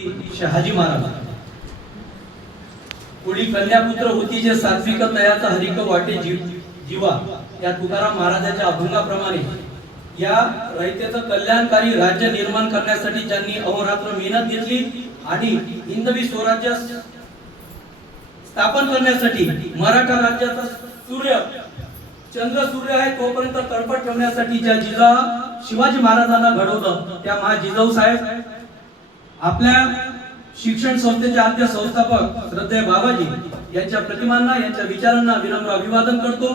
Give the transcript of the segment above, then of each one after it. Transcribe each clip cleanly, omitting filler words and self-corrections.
छत्रपती शहाजी महाराज पुढी कन्यापुत्र होती जे सात्विक तयाचा हरिक वाटे जीवा या तुकाराम महाराजांच्या अभंगाप्रमाणे या रयतेचं कल्याणकारी राज्य निर्माण करण्यासाठी ज्यांनी अहोरात्र मेहनत घेतली आणि हिंदवी स्वराज्य स्थापन करण्यासाठी मराठा राज्याचा चंद्र सूर्य आहे तोपर्यंत तळपट ठेवण्यासाठी ज्या जिजा शिवाजी महाराजांना घडवलं त्या जिजाऊ साहेब आपल्या शिक्षण संस्थेचे आद्य संस्थापक श्रद्धेय बाबाजी यांच्या प्रतिमांना यांच्या विचारांना विनम्र अभिवादन करतो,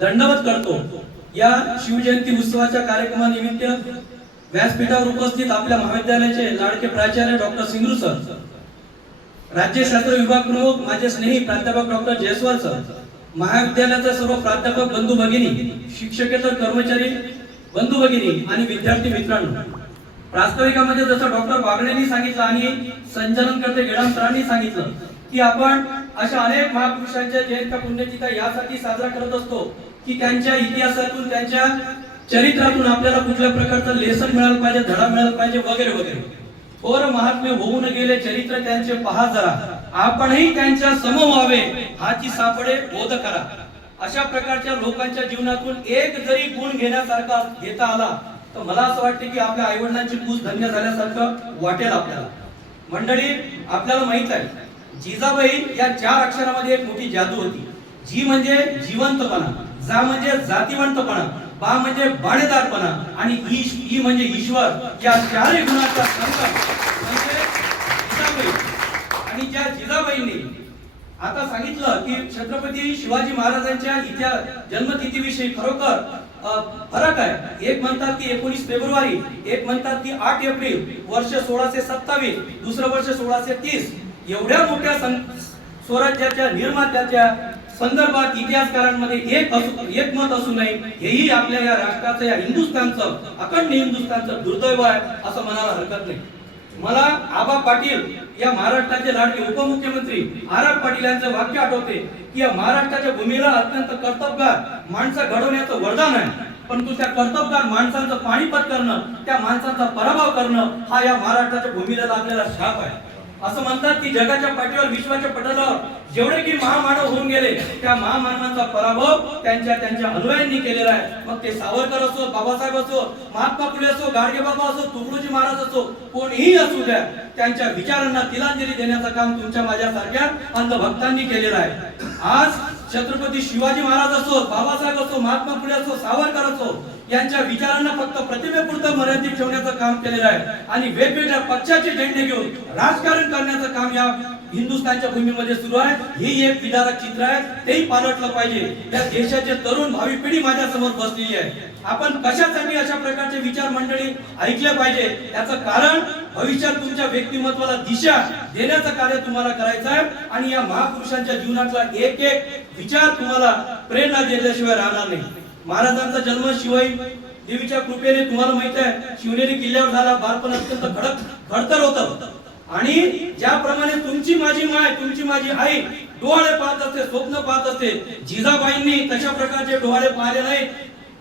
दंडवत करतो। या शिवजयंती उत्सवाच्या कार्यक्रमानिमित्त व्यासपीठावर उपस्थित आपल्या महाविद्यालयाचे लाडके प्राचार्य डॉक्टर सिंगरू सर, राज्यशास्त्र विभाग प्रमुख माझे स्नेही प्राध्यापक डॉक्टर जयस्वाल सर, महाविद्यालयाचे सर्व प्राध्यापक बंधू भगिनी, शिक्षकेतर कर्मचारी बंधू भगिनी आणि विद्यार्थी मित्रांनो, प्रास्ताविकामध्ये जसं डॉक्टर बागडेंनी सांगितलं आणि संचालनकर्ते गेडाम सरांनी सांगितलं की आपण अशा अनेक महापुरुषांच्या जयंत्या पुण्यतिथ्या यासाठी साजरा करत असतो की त्यांच्या इतिहासातून त्यांच्या चरित्रातून आपल्याला कुठल्या प्रकारचं लेसन मिळालं पाहिजे, धडा मिळाला पाहिजे वगैरे वगैरे। थोर महात्मे होऊन गेले चरित्र त्यांचे पहा जरा, आपणही त्यांच्या सम व्हावे हाची सापडे बोध करा। अशा प्रकारच्या लोकांच्या जीवनातून एक जरी गुण घेण्यासारखा घेता आला तर मला असं वाटतं की आपल्या आईवडिलांची पूज धन्य झाल्यासारखं वाटेल आपल्याला। मंडळी, आपल्याला माहित आहे जिजाबाई या 4 अक्षरामध्ये एक मोठी जादू होती। जी म्हणजे जिवंतपणा, जा म्हणजे जातिवंतपणा, बा म्हणजे बाणेदारपणा आणि ई म्हणजे ईश्वर। या 4 गुणांचा संगम म्हणजे जिजाबाई। आणि ज्या जिजाबाईंनी आता सांगितलं की छत्रपती शिवाजी महाराजांच्या इतिहास जन्मतिथीविषयी खरोखर फरक आहे। एक म्हणतात की 19 फेब्रुवारी, एक म्हणतात की 8 एप्रिल, वर्ष 1627, दुसरं वर्ष 1630। एवढ्या मोठ्या स्वराज्याच्या निर्मात्याच्या संदर्भात इतिहासकारांमध्ये एक मत असू नये हेही आपल्या या राष्ट्राचं, या हिंदुस्थानचं, अखंड हिंदुस्थानचं दुर्दैव आहे असं म्हणायला हरकत नाही। मला आबा पाटील या महाराष्ट्राचे लाडके उपमुख्यमंत्री आर पाटील यांचं वाक्य आठवते की या महाराष्ट्राच्या भूमीला अत्यंत कर्तबगार माणसं घडवण्याचं वरदान आहे, परंतु त्या कर्तबगार माणसांचं पाणीपत करणं, त्या माणसांचा पराभव करणं हा या महाराष्ट्राच्या भूमीला लागलेला शाप आहे। असं म्हणतात की जगाच्या पाठीवर, विश्वाच्या पटलावर जेवढे की महामानव होऊन गेले त्या महामानवांचा पराभव त्यांच्या अनुयायांनी केलेला आहे। मग ते सावरकर असो, बाबासाहेब असो, महात्मा फुले असो, गाडगे बाबा असो, तुकडोजी महाराज असो, कोणीही असू द्या, त्यांच्या विचारांना तिलांजली देण्याचं काम तुमच्या माझ्यासारख्या अंधभक्तांनी केलेलं आहे। आज छत्रपती शिवाजी महाराज असो, बाबासाहेब असो, महात्मा फुले असो, सावरकर असो, यांच्या विचारांना फक्त प्रतिमेपुरतं मर्यादित ठेवण्याचं काम केलेलं आहे आणि वेगवेगळ्या पक्षाचे झेंडे घेऊन राजकारण करण्याचं काम या हिंदुस्थानच्या भूमीमध्ये सुरू आहे। ही एक विदारक चित्र आहे, तेही पालटलं पाहिजे। या देशाचे तरुण भावी पिढी माझ्या समोर बसलेली आहे। आपण कशासाठी अशा प्रकारचे विचार मंडळी ऐकले पाहिजे याचं कारण भविष्यात तुमच्या व्यक्तिमत्वाला दिशा देण्याचं कार्य तुम्हाला करायचं आहे आणि या महापुरुषांच्या जीवनातला एक विचार तुम्हाला प्रेरणा दिल्याशिवाय राहणार नाही। महाराजांचा जन्म शिवाई देवीच्या कृपेने तुम्हाला माहित आहे शिवनेरी किल्ल्यावर झाला। बालपण अत्यंत खडतर होतं आणि ज्याप्रमाणे तुमची माझी माय, तुमची माझी आई डोळे पाहत असते, स्वप्न पाहत असते, जिजाबाईंनी तशा प्रकारचे डोळे पाहिले नाही।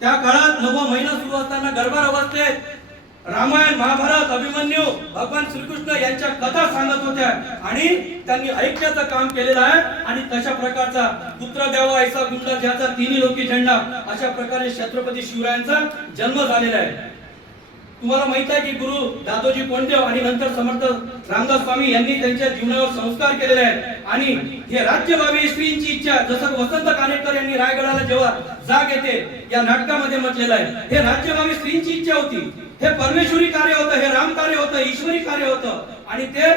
त्या काळात 9वा महिना सुरू असताना गर्भार अवस्थेत रामायण, महाभारत, अभिमन्यू, भगवान श्रीकृष्ण यांच्या कथा सांगत होत्या आणि त्यांनी ऐक्याचं काम केलेलं आहे। आणि तशा प्रकारचा पुत्र द्यावा ऐसा गुंडा ज्याचा तिन्ही लोकी झेंडा, अशा प्रकारे छत्रपती शिवरायांचा जन्म झालेला आहे। तुम्हाला माहित आहे की गुरु दादोजी कोंडदेव आणि नंतर समर्थ रामदास स्वामी यांनी त्यांच्या जीवनावर संस्कार केलेले आहेत आणि हे राज्य व्हावे स्त्रीची इच्छा, जसं वसंत कानेटकर यांनी रायगडाला जेव्हा जाग येते या नाटकामध्ये म्हटलेलं आहे, हे राज्य व्हावे स्त्रीची इच्छा होती, हे परमेश्वरी कार्य होतं, हे राम कार्य होतं, ईश्वरी कार्य होतं आणि ते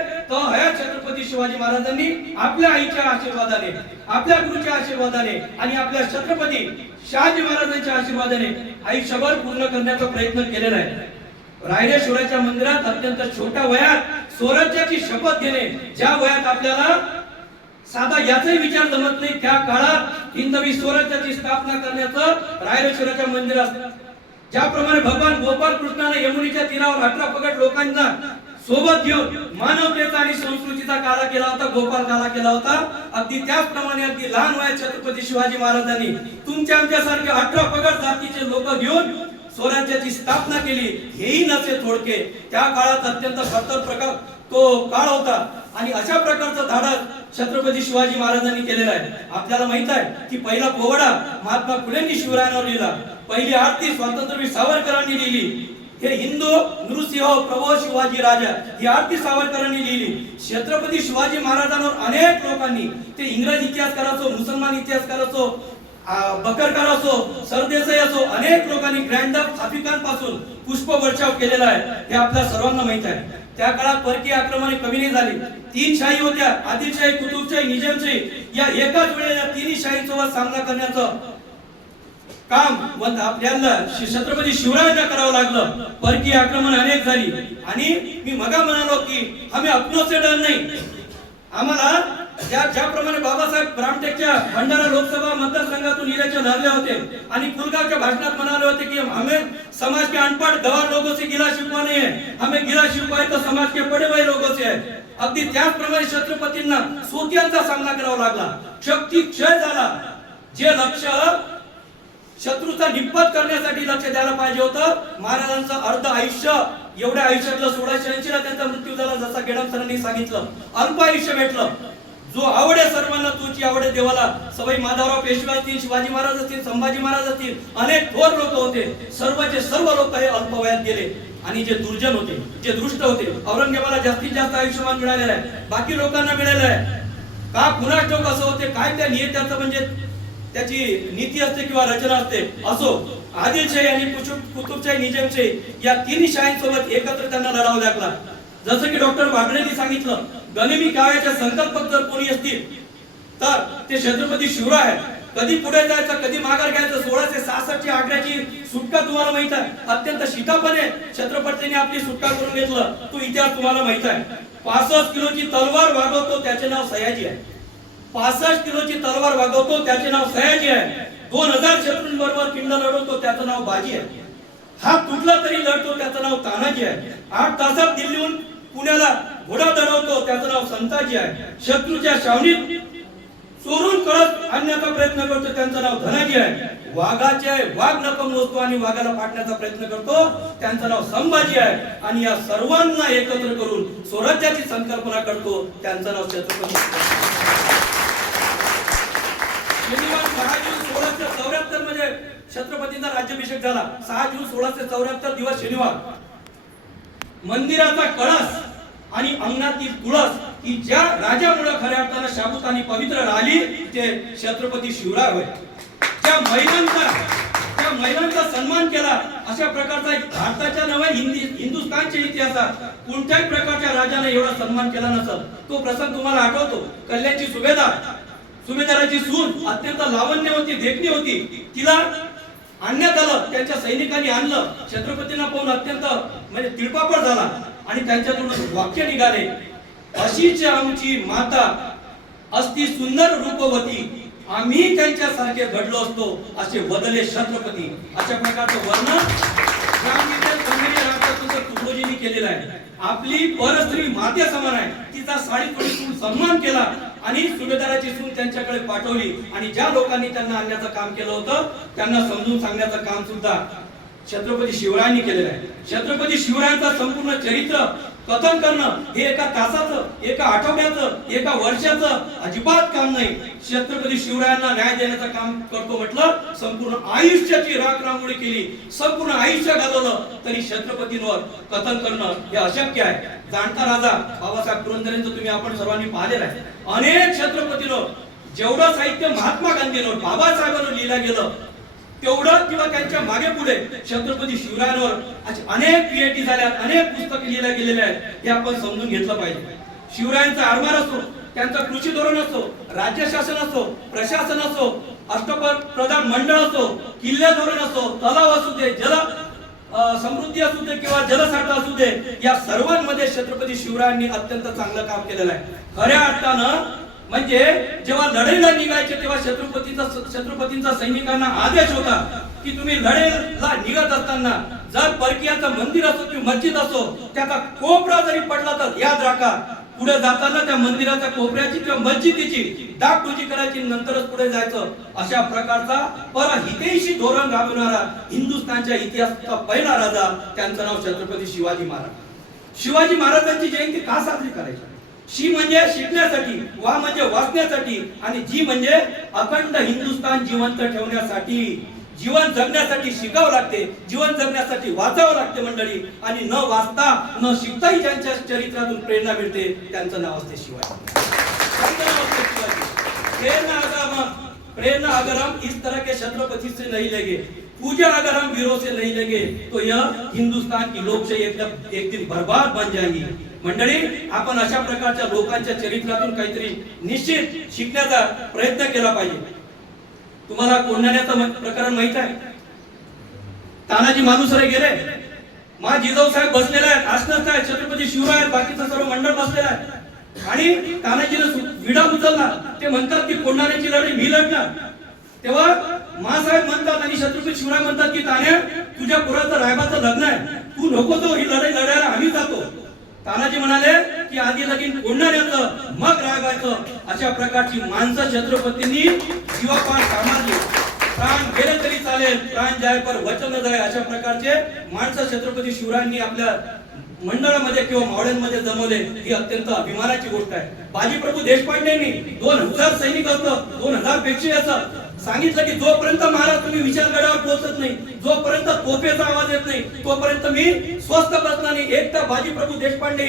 छत्रपती शिवाजी महाराजांनी आपल्या आईच्या आशीर्वादाने, आपल्या गुरुच्या आशीर्वादाने आणि आपल्या छत्रपती शहाजी महाराजांच्या आशीर्वादाने आयुष्यभर पूर्ण करण्याचा प्रयत्न केलेला आहे। रायरेश्वराच्या मंदिरात अत्यंत छोट्या वयात स्वराज्याची शपथ घेणे, ज्या वयात आपल्याला साधा याचाही विचार जमत नाही, त्या काळात हिंदवी स्वराज्याची स्थापना करण्याचं रायरेश्वराच्या मंदिरात ज्याप्रमाणे भगवान गोपाल कृष्णाने यमुनेच्या तीरावर 18 पगड लोकांना सोबत घेऊन मानवतेचा आणि संस्कृतीचा काला केला होता, गोपाल काला केला होता, अगदी त्याचप्रमाणे अगदी लहान वयात छत्रपती शिवाजी महाराजांनी तुमच्या आमच्यासारखे 18 पगड जातीचे लोक घेऊन स्वराज्याची स्थापना केली, हेही नसे थोडके. त्या काळात अत्यंत खतर प्रकार तो काळ होता आणि अशा प्रकारचं धाडस छत्रपती शिवाजी महाराजांनी केलेलं आहे. आपल्याला माहित आहे की पहिला पोवाडा महात्मा फुलेंनी शिवरायांवर लिहिला, पहिली आरती स्वातंत्र्यवीर सावरकरांनी लिहिली, हे हिंदू नृसिंह प्रभो शिवाजी राजा ही आरती सावरकरांनी लिहिली. छत्रपती शिवाजी महाराजांवर अनेक लोकांनी, ते इंग्रज इतिहासकार असो, मुसलमान इतिहासकार असो, बकरकार असो, सरदेसाई असो, अनेक लोकांनी ग्रँड ऑफ आफ्रिकांपासून पुष्प वर्षाव केलेला आहे, हे आपल्या सर्वांना माहित आहे. त्या काळात परकीय आक्रमणे कमी नाही झाली. तीन शाही होत्या, आदिलशाही, कुतुबशाही, निजामशाही. या एकाच वेळेला तिन्ही शाहीसोबत सामना करण्याचं काम आपल्याला छत्रपती शिवरायांना करावं लागलं. परकीय आक्रमण अनेक झाली आणि मी मगा म्हणालो की आम्ही अपनों से डर नाही. आम्हाला ज्याप्रमाणे बाबासाहेब ब्रामटेकच्या भंडारा लोकसभा मतदारसंघातून इलेक्शन लढले होते आणि पुलगावच्या भाषणात म्हणाले होते की हमें समाज के अनपढ़ गवार लोगों से गिला शिकवा नहीं है, हमें गिला शिकवा है तो समाज के पढ़े हुए लोगों से है. अगदी त्याचप्रमाणे छत्रपतींना सोत्यांचा सामना करावा लागला. शक्ती क्षय झाला. जे लक्ष शत्रूचा निपात करण्यासाठी लक्ष द्यायला पाहिजे होतं, महाराजांचं अर्ध आयुष्य, एवढ्या आयुष्यातलं 1680 ला त्यांचा मृत्यू झाला. जसा गेडम सरांनी सांगितलं, अल्प आयुष्य भेटलं. जो आवडे सर्वांना तुझी आवडे देवाला. सवाई माधवराव पेशवे असतील, शिवाजी महाराज असतील, संभाजी महाराज असतील, अनेक थोर लोक होते. सर्वचे सर्व लोक हे अल्प वयात गेले आणि जे दुर्जन होते, जे दुष्ट होते, औरंगजेबाला जास्तीत जास्त आयुष्यमान मिळालेलं आहे, बाकी लोकांना मिळालेलं आहे का कुणास ठाऊक असं होते काय त्या नियत्याचं म्हणजे त्याची नीती असते किंवा रचना असते असो. आदिलशाही आणि कुतुबशाही, निजामशाही या तिन्ही शाहींसोबत एकत्र त्यांना लढावं लागला. जसं की डॉक्टर बागडेंनी सांगितलं, गनिमी काव्याचे संकल्पक जर कोणी असतील तर ते छत्रपती शिवराय आहेत. कधी पुढे जायचं, कधी माघार घ्यायचं. 1666 ची आग्र्याची सुटका तुम्हाला माहित आहे. अत्यंत शितापणे छत्रपतींनी आपली सुटका करून घेतलं. तो इतिहास तुम्हाला माहित आहे. 65 किलोची तलवार वागवतो त्याचे नाव सयाजी आहे. 65 किलोची तलवार वागवतो त्याचे नाव सयाजी आहे. 2000 शत्रूंबरोबर किंड लढवतो त्याचं नाव बाजी आहे. हात तुटला तरी लढतो त्याचं नाव तानाजी आहे. 8 तासात दिल्लीहून पुण्याला घोडा दडवतो त्याचं नाव संताजी आहे. शत्रूच्या छावणीत चोरून कळत आणण्याचा प्रयत्न करतो त्यांचं नाव धनाजी आहे. वाघाचे वाघ नखम मोजतो आणि वाघाला फाडण्याचा प्रयत्न करतो त्यांचं नाव संभाजी आहे. आणि या सर्वांना एकत्र करून स्वराज्याची संकल्पना करतो त्यांचं नाव छत्रपती. शनिवार 6 जून 1674 मध्ये छत्रपतींचा राज्याभिषेक झाला. 6 जून 1674 दिवस शनिवार. मंदिराचा कळस आणि अंगणातील तुळस ही ज्या राजामुळे खऱ्या अर्थाने शाबूत आणि पवित्र राहिली ते छत्रपती शिवराय होय. त्या महिलांचा सन्मान केला. अशा प्रकारचा भारताच्या नव्हे हिंदुस्थानच्या इतिहासात कोणत्याही प्रकारच्या राजाने एवढा सन्मान केला नसेल. तो प्रसंग तुम्हाला आठवतो. कल्याणची सुभेदाराची सून अत्यंत लावण्यवती, देखणी होती. तिला आणण्यात आलं, त्यांच्या सैनिकांनी आणलं. छत्रपतींना पाहून अत्यंत म्हणजे तिळपापड झाला आणि त्यांच्यातून वाक्य निघाले, अशीच आमची माता असती सुंदर रूपवती, आम्ही त्यांच्यासारखे घडलो असतो असे वदले छत्रपती. अशा प्रकारचं वर्णन तुकडोजींनी केलेलं आहे. आपली परस्त्री माते समान आहे. तिचा साडी तोडून सन्मान केला आणि सुभेदाराची सून त्यांच्याकडे पाठवली आणि ज्या लोकांनी त्यांना आणण्याचं काम केलं होतं त्यांना समजून सांगण्याचं काम सुद्धा छत्रपती शिवरायांनी केलेलं आहे. छत्रपती शिवरायांचं संपूर्ण चरित्र कथन करणं हे एका तासाचं, एका आठवड्याचं, एका वर्षाचं अजिबात काम नाही. छत्रपती शिवरायांना न्याय देण्याचं काम करतो म्हटलं, संपूर्ण आयुष्याची राखरांगोळी केली, संपूर्ण आयुष्य घालवलं तरी छत्रपतींवर कथन करणं हे अशक्य आहे. जाणता राजा बाबासाहेब पुरंदरेंचं तुम्ही आपण सर्वांनी पाहिलेलं आहे. अनेक छत्रपतींवर जेवढं साहित्य महात्मा गांधींवर, बाबासाहेबांवर लिहिलं गेलं तेवढं किंवा त्यांच्या मागे पुढे छत्रपती शिवरायांवर अनेक पीएचडी झाल्या, अनेक पुस्तके लिहिल्या गेलेल्या आहेत. हे आपण समजून घेतलं पाहिजे. शिवरायांचा आरमार असो, त्यांचं कृषी धोरण असो, राज्य शासन असो, प्रशासन असो, अष्टप्रधान मंडळ असो, किल्ले धोरण असो, तलाव असू दे, जल समृद्धी असू दे किंवा जलसाठा असू दे, या सर्वांमध्ये छत्रपती शिवरायांनी अत्यंत चांगलं काम केलेलं आहे. खऱ्या अर्थानं म्हणजे जेव्हा लढाईला निघायचे तेव्हा छत्रपतींचा सैनिकांना आदेश होता की तुम्ही लढाईला निघत असताना जर परकीयाचं मंदिर असो किंवा मस्जिद असो त्याचा कोपरा जरी पडला तर याद राखा पुढे जाताना त्या मंदिराच्या कोपऱ्याची किंवा मस्जिदीची डागडुजी करायची, नंतरच पुढे जायचं, अशा प्रकारचा परहितैषी धोरण राबवणारा हिंदुस्थानच्या इतिहासाचा पहिला राजा, त्यांचं नाव छत्रपती शिवाजी महाराज. शिवाजी महाराजांची जयंती का साजरी करायची? शी म्हणजे शिकण्यासाठी, वा म्हणजे वाचण्यासाठी, आणि जी म्हणजे अखंड हिंदुस्थान जिवंत ठेवण्यासाठी. जीवन जगण्यासाठी शिकावं लागते, जीवन जगण्यासाठी वाचावं लागते मंडळी. आणि न वाचता न शिकताही ज्यांच्या चरित्रातून प्रेरणा मिळते, त्यांचं नाव असते शिवाजी. प्रेरणा अगर हम इस तरह के छत्रपति से नहीं लेंगे, पूजा अगर हम वीरों से नहीं लेंगे, तो यह हिंदुस्तान की लोकशाही एक दिन बर्बाद बन जाएगी. मंडळी, आपण अशा प्रकारच्या लोकांच्या चरित्रातून काहीतरी निश्चित शिकण्याचा प्रयत्न केला पाहिजे. तुम्हाला कोंढाण्याचं प्रकरण माहित आहे? तानाजी मालुसरे गेले, मा जिजाऊ साहेब बसलेले आहेत, आसनस्थ आहेत, छत्रपती शिवराय बाकीचं सर्व मंडळ बसलेलं आहे, आणि तानाजीने विडा उचलला. ते म्हणतात की कोंढाण्याची लढाई मी लढणार. तेव्हा मासाहेब म्हणतात आणि छत्रपती शिवराय म्हणतात की तान्या, तुझ्या पुराचं रायबाचं लग्न आहे, तू नको तो, ही लढाई लढायला आम्ही जातो. तानाजी म्हणाले की आधी लगीन कोंढाण्याचं, मग रायबाचं. अशा प्रकारची माणसं छत्रपतींनी जीवापाड कामाली. प्राण गेले तरी चालेल, प्राण जाय पर वचन जाय, अशा प्रकारचे माणसं छत्रपती शिवरायांनी आपल्या मंडळामध्ये किंवा मावळ्यांमध्ये जमवले. ही अत्यंत अभिमानाची गोष्ट आहे. बाजीप्रभू देशपांडेंनी 2000 सैनिक असतं, 2000 पेक्षा असं सांगितलं की जोपर्यंत महाराज तुम्ही विशाळगडावर पोहोचत नाही, जोपर्यंत तोफेचा आवाज येत नाही, तोपर्यंत मी स्वस्थ बसणार नाही. एकदा बाजीप्रभू देशपांडे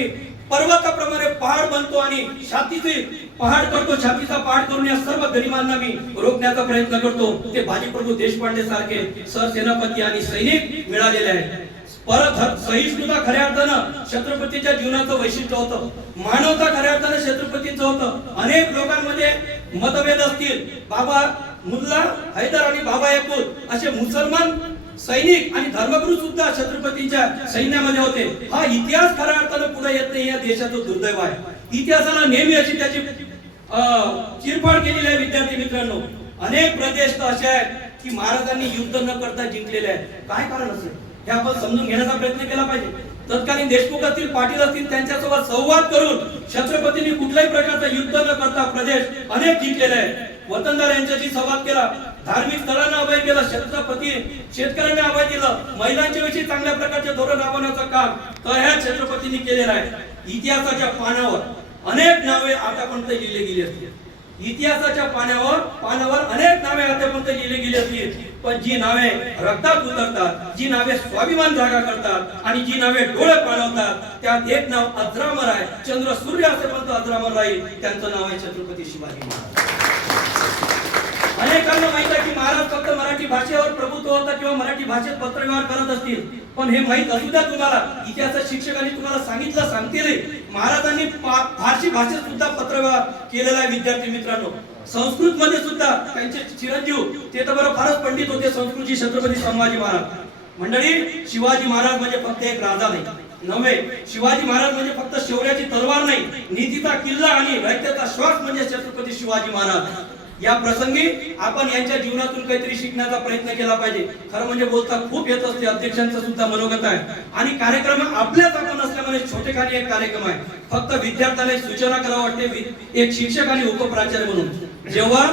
पर्वताप्रमाणे पहाड बनतो आणि छातीचे पहाड करतो, छातीचा पहाड करून या सर्व गरिबांना मी रोखण्याचा प्रयत्न करतो. ते बाजीप्रभू देशपांडे सारखे सरसेनापती आणि सैनिक मिळालेले आहेत. परत सहिष्णुता खऱ्या अर्थानं छत्रपतीच्या जीवनाचं वैशिष्ट्य होतं. मानवता खऱ्या अर्थानं छत्रपतींचं होतं. अनेक लोकांमध्ये मतभेद असतील, बाबा मुल्ला हैदर आणि बाबा याकूब असे मुसलमान सैनिक आणि धर्मगुरू सुद्धा छत्रपतींच्या सैन्यामध्ये होते. हा इतिहास खऱ्या अर्थानं पुढे येत नाही, या देशाचं दुर्दैव आहे. इतिहासाला नेहमी अशी त्याची चिरफाड केलेली आहे. विद्यार्थी मित्रांनो, अनेक प्रदेश तर असे आहेत की महाराजांनी युद्ध न करता जिंकलेले आहेत. काय कारण असेल हे आपण समजून घेण्याचा प्रयत्न केला पाहिजे. तत्कालीन देशमुख असतील, पाटील असतील, त्यांच्यासोबत संवाद करून छत्रपतींनी कुठल्याही प्रकारचं युद्ध न करता प्रदेश अनेक जिंकलेले आहेत. वतनदार यांच्याशी संवाद केला, धार्मिक स्थळांना अभय केलं, छत्रपती शेतकऱ्यांना अभय दिलं, महिलांच्या विषयी चांगल्या प्रकारचे धोरण राबवण्याचं काम तर ह्या छत्रपतींनी केलेलं आहे. इतिहासाच्या पानावर अनेक नावे आतापर्यंत लिहिली गेली असतील. इतिहासाच्या पानावर अनेक नावे आतापर्यंत लिहिली गेली असतील, पण जी नावे रक्तात उतरतात, जी नावे स्वाभिमान जागा करतात आणि जी नावे डोळे पाणवतात, त्यात एक नाव अजरामर आहे. चंद्र सूर्य असेपर्यंत अजरामर राहील. त्यांचं नाव आहे छत्रपती शिवाजी महाराज. अनेकांना माहित आहे की महाराज फक्त मराठी भाषेवर प्रभुत्व होता किंवा मराठी भाषेत पत्रव्यवहार करत असतील, पण हे माहित असू द्या तुम्हाला, इतिहासाच्या शिक्षकांनी तुम्हाला सांगितले महाराजांनी फारसी भाषेत सुद्धा पत्रव्यवहार केलेला आहे. विद्यार्थी मित्रांनो, संस्कृत मध्ये सुद्धा त्यांचे चिरंजीव ते तर बरं फारच पंडित होते, संस्कृतचे छत्रपती संभाजी महाराज. मंडळी, शिवाजी महाराज म्हणजे फक्त एक राजा नव्हे, शिवाजी महाराज म्हणजे फक्त शौर्याची तलवार नाही, नीतीचा किल्ला आणि रयतेचा श्वास म्हणजे छत्रपती शिवाजी महाराज. या प्रसंगी आपण यांच्या जीवनातून काहीतरी शिकण्याचा प्रयत्न केला पाहिजे. खरं म्हणजे बोलता खूप येत असते, अध्यक्षांचं सुद्धा मनोगत आहे, आणि कार्यक्रम आपल्याच आपण असल्यामुळे छोटेखानी एक कार्यक्रम आहे. फक्त विद्यार्थ्यांना सूचना करावं वाटते, एक शिक्षक आणि उपप्राचार्य म्हणून. जेव्हा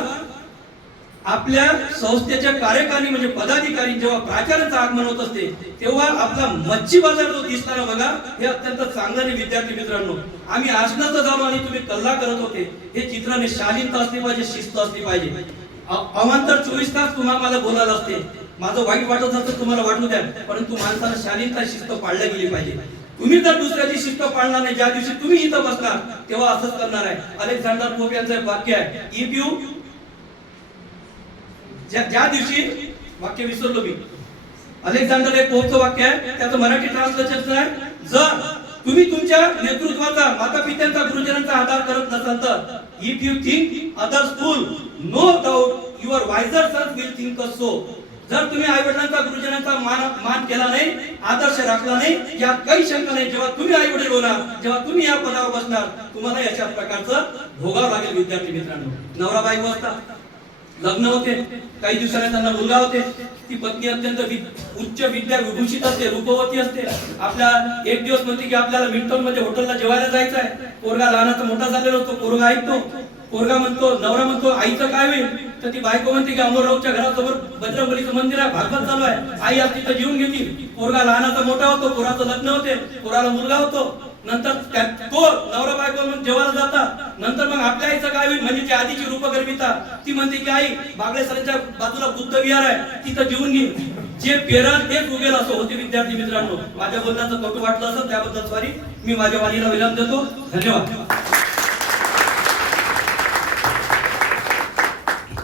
आपल्या संस्थेच्या कार्यकारी म्हणजे पदाधिकारी जेव्हा प्राचार्यांचं आगमन होत असते, तेव्हा आपला मच्छी बाजार जो दिसताना बघा, हे अत्यंत चांगलं नाही. विद्यार्थी मित्रांनो, आम्ही आसनात झालो आणि तुम्ही कल्ला करत होते, हे चित्राने शालीनता असली पाहिजे, शिस्त असली पाहिजे. अवांतर 24 तास तुम्हाला मला बोलायला असते, माझं वाईट वाटत असतं तुम्हाला वाटू द्या, परंतु माणसाला शालीनता शिस्त पाळली गेली पाहिजे. तुम्ही जर दुसऱ्याची शिस्त पाळणार नाही, ज्या दिवशी तुम्ही इथं बसणार तेव्हा असंच करणार आहे. अलेक्झांडर पोप यांचं एक वाक्य आहे, इफ यू, ज्या दिवशी, वाक्य विसरलो मी, अलेक्झांडर एक पोपचं वाक्य आहे, त्याचं मराठी ट्रान्सलेशन आहे, जर तुम्ही तुमच्या नेतृत्वाचा, माता पित्यांचा, गुरुजनांचा आधार करत नसाल तर, if you think others fool, no doubt your wiser sons will think so. जर तुम्ही आई वडिलांचा, गुरुजनांचा मान केला नाही, आदर्श राखला नाही, यात काही शंका नाही, जेव्हा तुम्ही आई वडील होणार, जेव्हा तुम्ही या पदावर बसणार, तुम्हाला अशा प्रकारचं भोगावं लागेल. विद्यार्थी मित्रांनो, नवरा बायको असतात, लग्न होते, काही दिवसांनी त्यांना मुलगा होते. ती पत्नी अत्यंत उच्च विद्या विभूषित असते, रूपवती असते. आपल्या एक दिवस म्हणते की आपल्याला मिल्टन मध्ये हॉटेलला जेवायला जायचं आहे. पोरगा लहानाचा मोठा झालेला होतो, पोरगा ऐकतो. पोरगा म्हणतो, नवरा म्हणतो आईचं काय होईल? तर ती बायको म्हणते की अमररावच्या घरासमोर बजरंगबलीचं मंदिर आहे, भागवत चालू आहे, आई आज तिथं जीवन घेतील. पोरगा लहानाचा मोठा होतो, पोराचं लग्न होते, पोराला मुलगा होतो. नंतर तो नवरा बायको म्हणून जेवायला जातात. नंतर मग आपल्या आईचं काय होईल? म्हणजे ती आधीची रूपगर्भिता ती म्हणते की आई बागळे सरांच्या बाजूला बुद्ध विहार आहे, तिथं जीवन घे. जे पेराल तेच उगेल असं होते. विद्यार्थी मित्रांनो, माझ्या बोलण्याचं कौतुक वाटलं असेल त्याबद्दल सॉरी. मी माझ्या वाणीला विराम देतो. धन्यवाद.